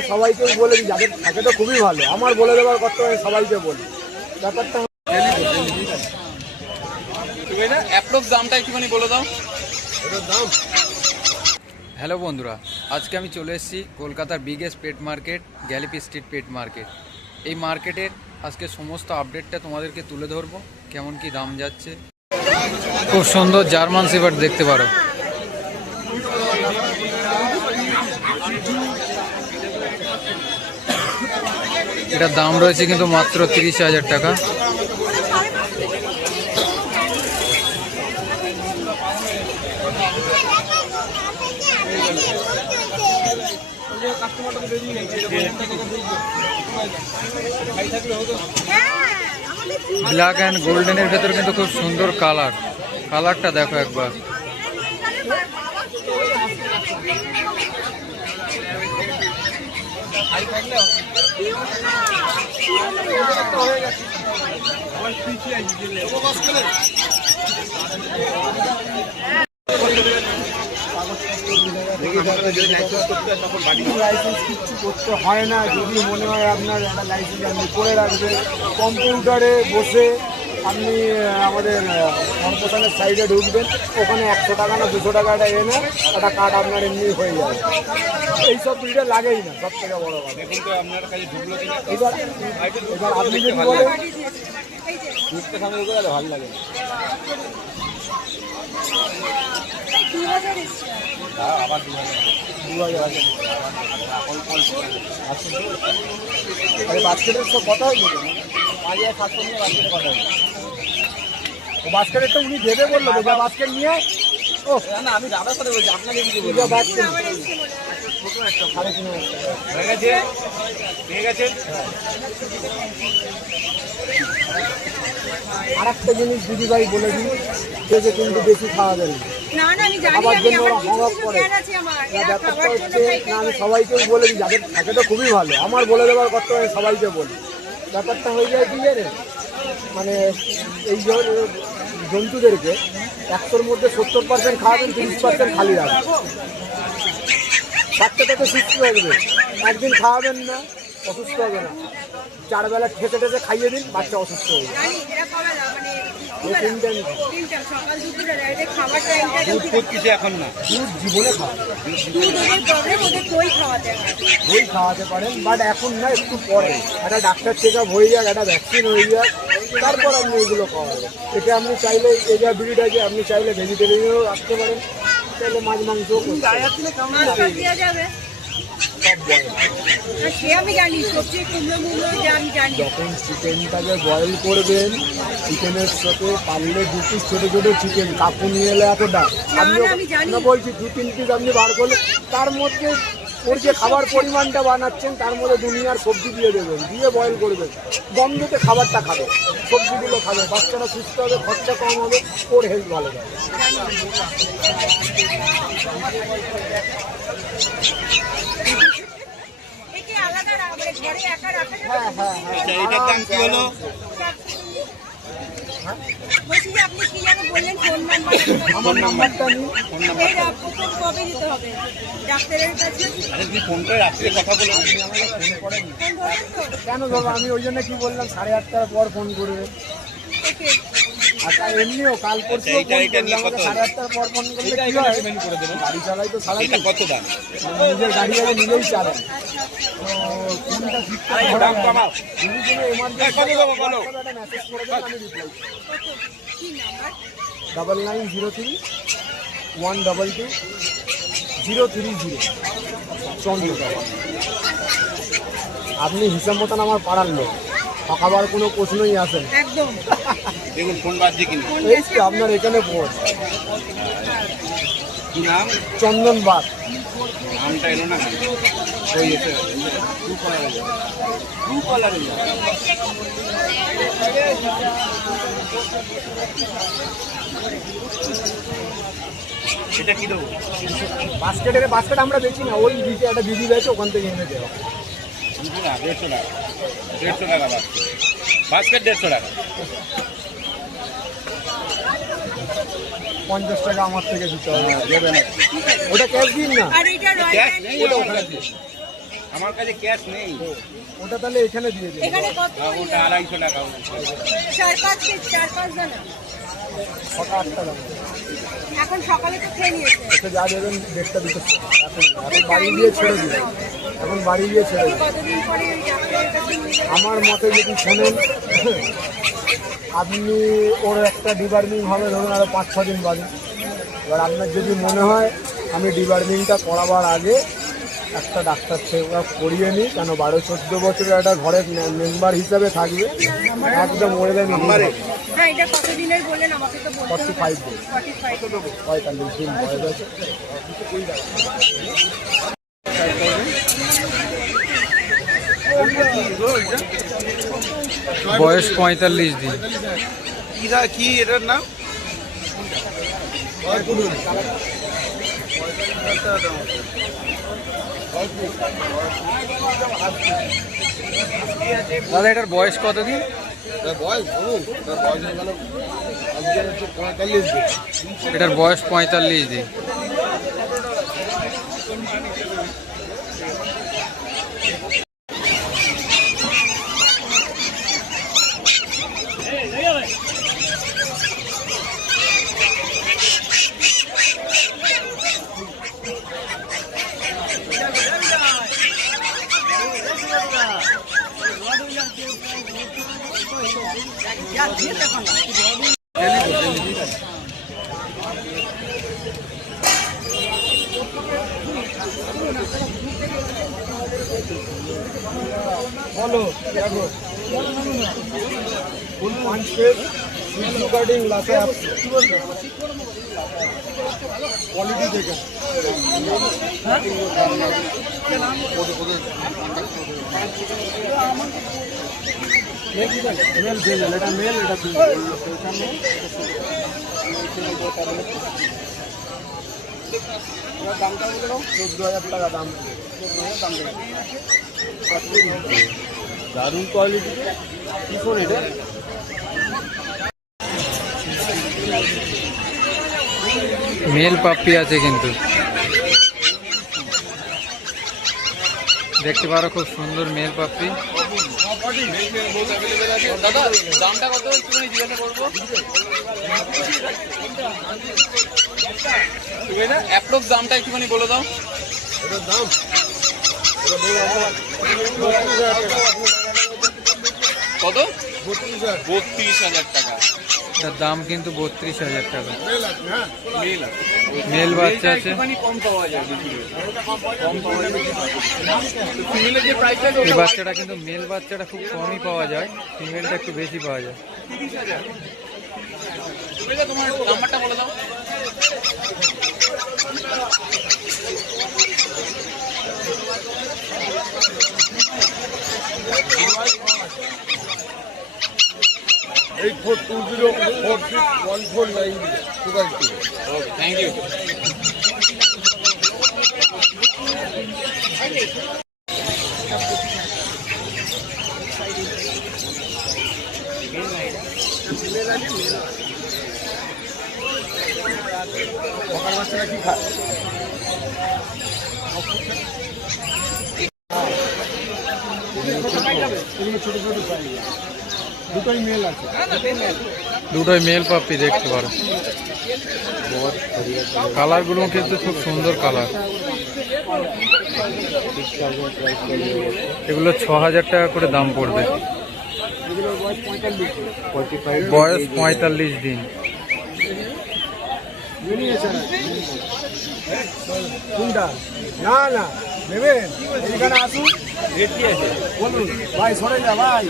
আমি সবাইকেই বলে দিই, যাদের থাকে তো খুবই ভালো, আমার বলে দেওয়ার কথা আমি সবাইকে বলি। ব্যাপারটা দামটা একটুখানি বলে দাও। দাম হ্যালো বন্ধুরা, আজকে আমি চলে এসেছি কলকাতার biggest pet market Galiff street pet market. এই মার্কেটের আজকে সমস্ত আপডেটটা তোমাদেরকে তুলে ধরবো, কেমন কি দাম যাচ্ছে। খুব সুন্দর জার্মান শেফার্ড দেখতে পারো। এটার দাম রয়েছে কিন্তু মাত্র 30,000 টাকা। ব্ল্যাক অ্যান্ড গোল্ডেনের ভেতর কিন্তু খুব সুন্দর কালারটা দেখো একবার। লাইসেন্স কিচ্ছু করতে হয় না, যদি মনে হয় আপনার একটা লাইসেন্স আপনি করে রাখবেন। কম্পিউটারে বসে আপনি আমাদের কর্পোরেশনের সাইডে ঢুকবেন, ওখানে 100 টাকা না 200 টাকাটা এনে একটা কার্ড আপনার এমনি হয়ে যাবে। এইসব বিলটা লাগেই না, সব থেকে বড় কথা। এবার আপনি যদি বলেন ঢুকতে সামনে ঢুকে ভালো লাগে না। আবার 2000 বাস্কেটের সব কথা হয়ে গেছে, 5700 নিয়ে বাস্কেটের কথা হয়েছে। বাস্কেটেরটা উনি দেবে বললো, যা বাস্কেট নিয়ে। ও না, আমি দাদার সাথে বলছি, আপনাকে কিছু বলবো। বাস্কেট আর একটা জিনিস দিদি ভাই বলে দিন, যে কিন্তু বেশি খাওয়া যাবে না, খাবার জন্য অভাব করে। ব্যাপারটা হচ্ছে না, আমি সবাইকেই বলে দিই, যাদের থাকে তো খুবই ভালো, আমার বলে দেওয়ার কথা আমি সবাইকে বলি। ব্যাপারটা হয়ে যায় কি জানেন, মানে এই জন্তুদেরকে 100-র মধ্যে 70% খাওয়াবেন, 30% খালি রাখবেন। বাচ্চাটাকে সুস্থ থাকবে, একদিন খাওয়াবেন না অসুস্থ হবে না, 4 বেলা ঠেসে খাইয়ে দিন, বাচ্চা অসুস্থ হয়ে যাবে। এখন না, দুধ জীবনে দই খাওয়াতে পারেন, বাট এখন না, একটু পরে একটা ডাক্তার চেক আপ হয়ে যাক, একটা ভ্যাকসিন হয়ে যাক, তারপর আপনি এগুলো খাওয়াবেন। এটা আপনি চাইলে এই যা বিড়িটাকে আপনি চাইলে ভেজিটেরিয়ানও রাখতে পারেন, চাইলে মাছ মাংস যখন চিকেনটাকে বয়েল করবেন, চিকেনের সাথে পারলে 2 পিস ছোটো ছোটো চিকেন কাকু নিয়ে এলে এতটা, আপনি বলছি 2-3 পিস আপনি বার করলে, তার মধ্যে ওর যে খাবার পরিমাণটা বানাচ্ছেন তার মধ্যে দুনিয়ার সবজি দিয়ে দেবেন, দিয়ে বয়েল করবেন, বন্ধতে খাবারটা খাবে, সবজিগুলো খাবে, বাচ্চারা সুস্থ হবে, খরচা কম হবে, ওর হেলথ ভালো হবে। আমার নাম্বারটা নিন, কেন ধরো আমি ওই জন্য কি বললাম 8:30টার পর ফোন করবে। আচ্ছা এমনিও কাল পরশু 8:30টার পর ফোন করলে কি হয়, গাড়ি চালাই তো সারাদিন, নিজের গাড়ি আগে নিজেই চালাই, মেসেজ করে দেন, আমি রিপ্লাই 9903-122-030 চন্দ্র। আপনি হিসাব মতন আমার পাড়ার লোক, খাবার কোনো প্রশ্নই আসেন একদম। দেখুন ফোন বাজছে কিনা, এই তো আপনার এখানে ফোন। কি নাম? চন্দন বাগ। নামটা এলো না, ওই এসে এটা কি দেবো? বাস্কেট আমরা বেচি না, ওই দিকে একটা দিদি বেচে, ওখান থেকে এনে দেওয়া। 150 টাকা বাস্কেট, 150 টাকা। 50 টাকা আমার থেকে দিতে হবে, দেবেন। ওটা ক্যাশ দিন না, ওটা ওখানে দিন। আমার কাছে ক্যাশ নেই। ওটা তাহলে এখানে দিয়ে দিন। এখানে কত? ওটা 250 টাকা। 4-5 জন। 6-8টা দাম। এখন সকালে তো খেয়ে নিয়েছে। এটা যা দেবেন 1.5-2 এখন বাড়ি গিয়ে ছেড়ে দিন। এখন বাড়ি গিয়ে ছেড়ে দিন। কতদিন পরে ওই ডাক্তারের কাছে নিয়ে যাবেন? আমার মতে যদি শোনেন আপনি ওর একটা ডিবার্মিং হবে ধরুন আরও 5-6 দিন বাদে। এবার আপনার যদি মনে হয় আমি ডিবার্মিংটা করাবার আগে একটা ডাক্তার থেকে করিয়ে নিই, কেন 12-14 বছরের একটা ঘরের মেম্বার হিসাবে থাকবে, একদম ওরে দেন। হ্যাঁ, এটা কতদিনের বললেন আমাকে তো বলতে হবে। 45 দিন 45 দিন বয়স আছে। বয়স 45 দিন। কি এটার নাম? দাদা এটার বয়স কতদিন? বয়স ধরুন বয়স হয়ে গেল আজকে হচ্ছে 45 দিন। এটার বয়স 45 দিন। বলো দেখো ফুল পাঁচ পেজ সিজু কাটিং লাতে কোয়ালিটি দেখে মেল ফিমেল, এটা মেল এটা ফিমেল। দামটা বলে দাও। 14,000 টাকা দাম। দারুণ কোয়ালিটি কি ফোন এটা? মেল পাপ্পি আছে কিন্তু, দেখতে পারো খুব সুন্দর মেল পাপ্পি। দাদা দামটা কত একটুখানি জিজ্ঞাসা করবো? অ্যাপ্রক্স দামটা একটুখানি বলে দাও। এটার দাম কত? 32,000 টাকা। এটার দাম কিন্তু 32,000 টাকা। মেল আছে। হ্যাঁ মেল আছে। মেল বাচ্চা আছে। একটুখানি কম পাওয়া যায়। কম পাওয়া যায়। ফিমেলের যে প্রাইসটা এই বাচ্চাটা কিন্তু মেল বাচ্চাটা খুব কমই পাওয়া যায়, ফিমেলটা একটু বেশি পাওয়া যায়। 30,000। তোমার নাম্বারটা বলে দাও। Eight 420461490 252। Okay, thank you. সকাল বাচ্চারা কি খায়? এগুলো ছোট ছোট সাইজ, দুটোই মেল আছে। দুটোই মেল পাপ্পি দেখতে পারো। কালারগুলো কিন্তু খুব সুন্দর কালার। এগুলো 6,000 টাকা করে দাম পড়বে। এগুলোর বয়স 45 বয়স 45 দিন। কোনটা? না না নেবেন, এখানে আসুন। রেট কি আছে বলুন ভাই, সরে যা ভাই।